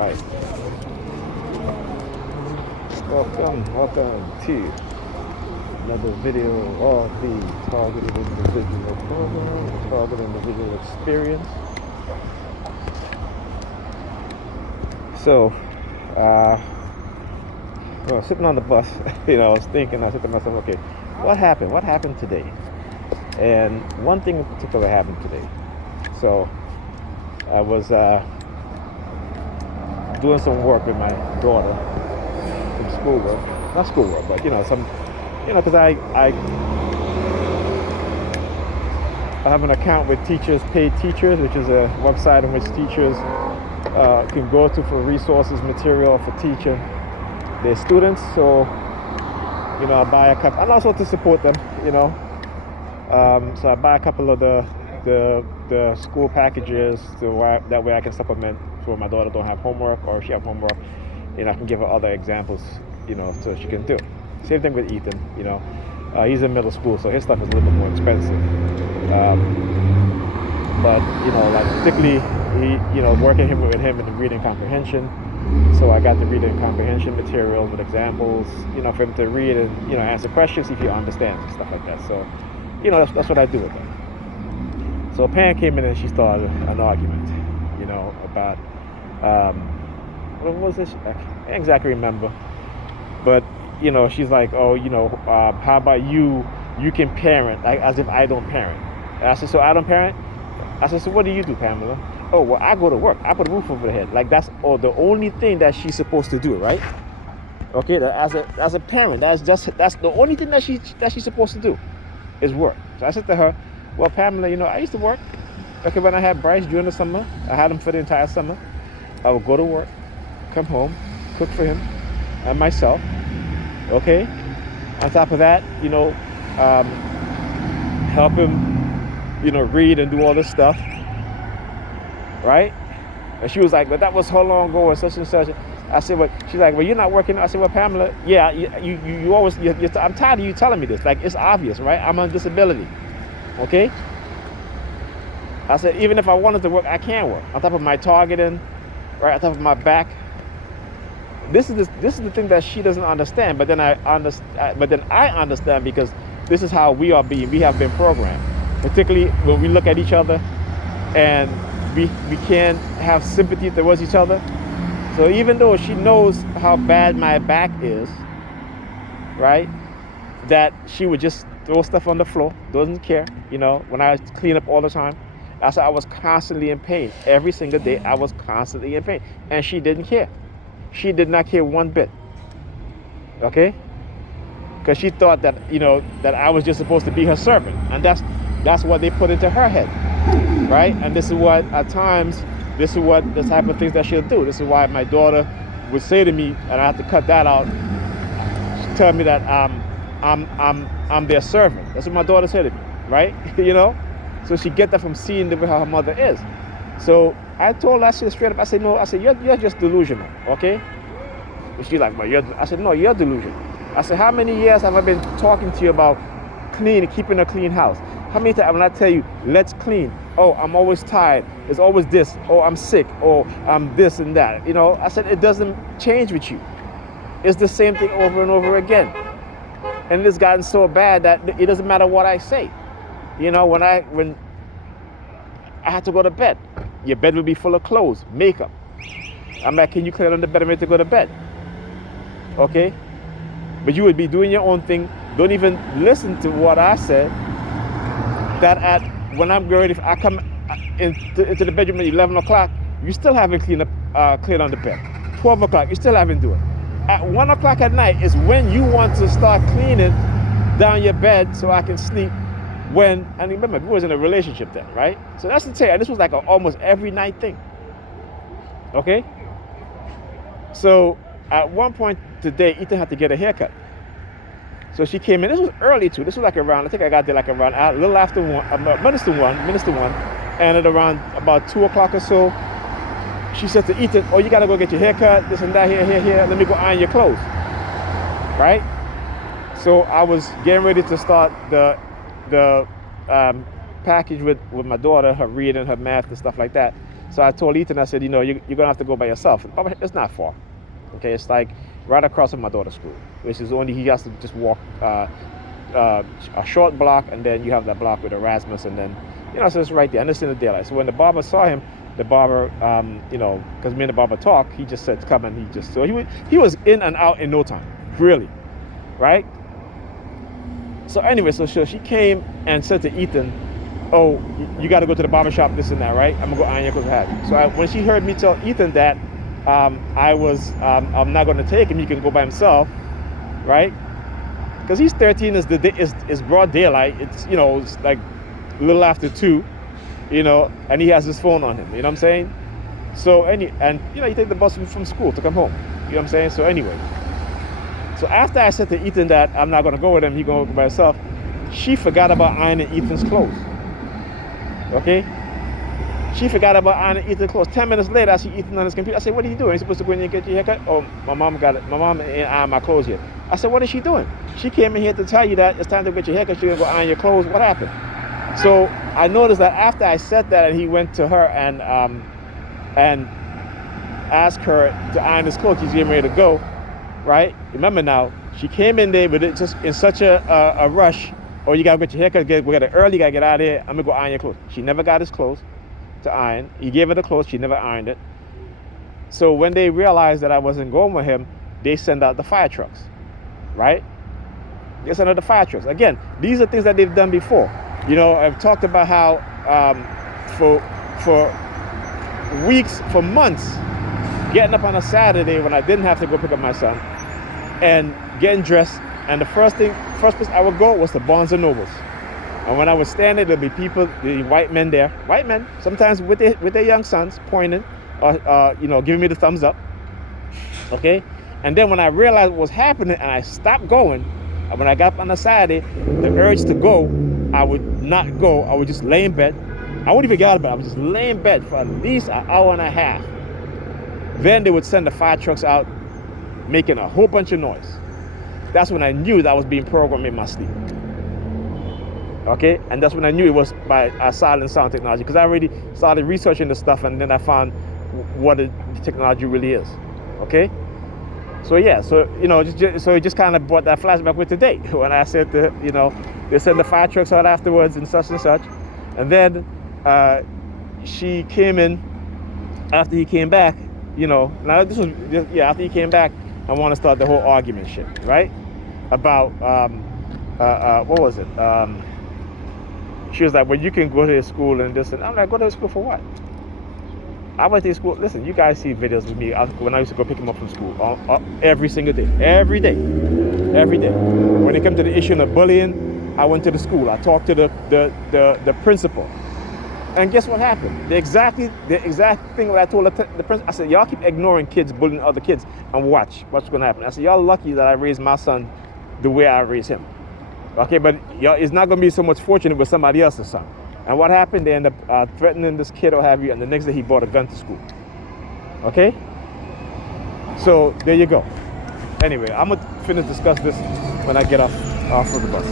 Right. Welcome to another video of the Targeted Individual Program, Targeted Individual Experience. So, well, sitting on the bus, I was thinking, I said to myself, okay, what happened? What happened today? And one thing in particular happened today. So, I was doing some work with my daughter, some schoolwork, not schoolwork, but because I have an account with Teachers Paid Teachers, which is a website on which teachers can go to for resources, material for teaching their students. So, I buy a couple, and also to support them, so I buy a couple of the school packages that way I can supplement so my daughter don't have homework, or if she have homework, I can give her other examples, so she can do. Same thing with Ethan, he's in middle school, so his stuff is a little bit more expensive. But like particularly working with him in the reading comprehension. So I got the reading comprehension materials with examples, for him to read and answer questions if he understands and stuff like that. So, that's what I do with them. So a parent came in and she started an argument, about what was this? I can't exactly remember, but she's like, oh, how about you can parent, like, as if I don't parent. And I said, so I don't parent? I said, so what do you do, Pamela? Oh, well, I go to work. I put a roof over the head. Like, that's the only thing that she's supposed to do, right? Okay, as a parent, that's the only thing that she's supposed to do is work. So I said to her, well, Pamela, I used to work. Okay, when I had Bryce during the summer, I had him for the entire summer. I would go to work, come home, cook for him and myself. Okay, on top of that, help him, read and do all this stuff, right? And she was like, but that was how long ago and such and such. I said, well, she's like, well, you're not working. I said, well, Pamela, yeah, you always, I'm tired of you telling me this. Like, it's obvious, right? I'm on disability, okay? I said, even if I wanted to work, I can't work. On top of my targeting, right, on top of my back. This is the thing that she doesn't understand, but then I understand because this is how we have been programmed. Particularly when we look at each other and we can't have sympathy towards each other. So even though she knows how bad my back is, right, that she would just throw stuff on the floor, doesn't care, when I clean up all the time. I said I was constantly in pain. Every single day I was constantly in pain. And she didn't care. She did not care one bit. Okay? Because she thought that, that I was just supposed to be her servant. And that's what they put into her head. Right? And this is what, at times, this is what the type of things that she'll do. This is why my daughter would say to me, and I have to cut that out, she'd tell me that I'm their servant. That's what my daughter said to me. Right? So she get that from seeing the way her mother is. So I told her shit straight up. I said, no, you're just delusional, okay? And she's like, well, I said, no, you're delusional. I said, how many years have I been talking to you about keeping a clean house? How many times when I tell you, let's clean? Oh, I'm always tired. It's always this. Oh, I'm sick. Oh, I'm this and that. I said, it doesn't change with you. It's the same thing over and over again. And it's gotten so bad that it doesn't matter what I say. When I had to go to bed, your bed would be full of clothes, makeup. I'm like, can you clear on the bed and ready to go to bed? Okay? But you would be doing your own thing. Don't even listen to what I said. That when I'm ready, I come into the bedroom at 11 o'clock, you still haven't cleared on the bed. 12 o'clock, you still haven't done it. At 1 o'clock at night is when you want to start cleaning down your bed so I can sleep. And remember, we was in a relationship then, right? So that's the thing. And this was like almost every night thing. Okay? So at one point today, Ethan had to get a haircut. So she came in. This was early too. This was like around, I think I got there like around a little after minutes to one. And at around about 2 o'clock or so, she said to Ethan, oh, you got to go get your haircut, this and that, here. Let me go iron your clothes. Right? So I was getting ready to start the package with my daughter, her reading, her math and stuff like that. So I told Ethan, I said, you're going to have to go by yourself. But it's not far. Okay, it's like right across from my daughter's school, which is only, he has to just walk a short block, and then you have that block with Erasmus, and then, so it's right there, and it's in the daylight. So when the barber saw him, the barber, because me and the barber talk, he just said, come, and so he was in and out in no time, really, right? So anyway, so she came and said to Ethan, oh, you got to go to the barber shop, this and that, right? I'm going to go iron your clothes, what have you. So when she heard me tell Ethan that, I'm not going to take him, he can go by himself, right? Because he's 13, it's broad daylight, it's, it's like a little after 2, and he has his phone on him, you know what I'm saying? So, you take the bus from school to come home, you know what I'm saying? So anyway, so after I said to Ethan that I'm not going to go with him, he's going to go by himself, she forgot about ironing Ethan's clothes, okay? She forgot about ironing Ethan's clothes. 10 minutes later, I see Ethan on his computer. I said, what are you doing? Are you supposed to go in and get your haircut? Oh, my mom ain't ironed my clothes yet. I said, what is she doing? She came in here to tell you that it's time to get your haircut. She's going to go iron your clothes. What happened? So I noticed that after I said that, and he went to her and asked her to iron his clothes, she's getting ready to go, right? Remember now, she came in there with it just in such a rush. Oh, you got to get your haircut. We got it early. You got to get out of here. I'm going to go iron your clothes. She never got his clothes to iron. He gave her the clothes. She never ironed it. So when they realized that I wasn't going with him, they sent out the fire trucks, right? They sent out the fire trucks. Again, these are things that they've done before. I've talked about how for weeks, for months, getting up on a Saturday when I didn't have to go pick up my son and getting dressed, and the first place I would go was to Barnes & Nobles. And when I was standing, there'd be people, the white men there, sometimes with their young sons, pointing, giving me the thumbs up, okay? And then when I realized what was happening and I stopped going, and when I got up on the Saturday, the urge to go, I would not go. I would just lay in bed. I wouldn't even get out of bed. I would just lay in bed for at least an hour and a half. Then they would send the fire trucks out, making a whole bunch of noise. That's when I knew that I was being programmed in my sleep. Okay, and that's when I knew it was by silent sound technology, because I already started researching this stuff, and then I found what the technology really is. Okay, so yeah, so it just kind of brought that flashback with today when I said they sent the fire trucks out afterwards and such, and then she came in after he came back. Now this was after he came back, I want to start the whole argument shit, right? About what was it? She was like, well, you can go to school and this, and I'm like, go to school for what? I went to school. Listen, you guys see videos with me when I used to go pick him up from school every single day, every day. When it came to the issue of bullying, I went to the school. I talked to the principal, and guess what happened? The exact thing that I told the principal. I said, y'all keep ignoring kids bullying other kids, and watch what's going to happen. I said, y'all lucky that I raised my son the way I raised him. Okay, but it's not going to be so much fortunate with somebody else's son. And what happened? They end up threatening this kid or have you, and the next day he brought a gun to school. Okay? So there you go. Anyway, I'm going to discuss this when I get off of the bus.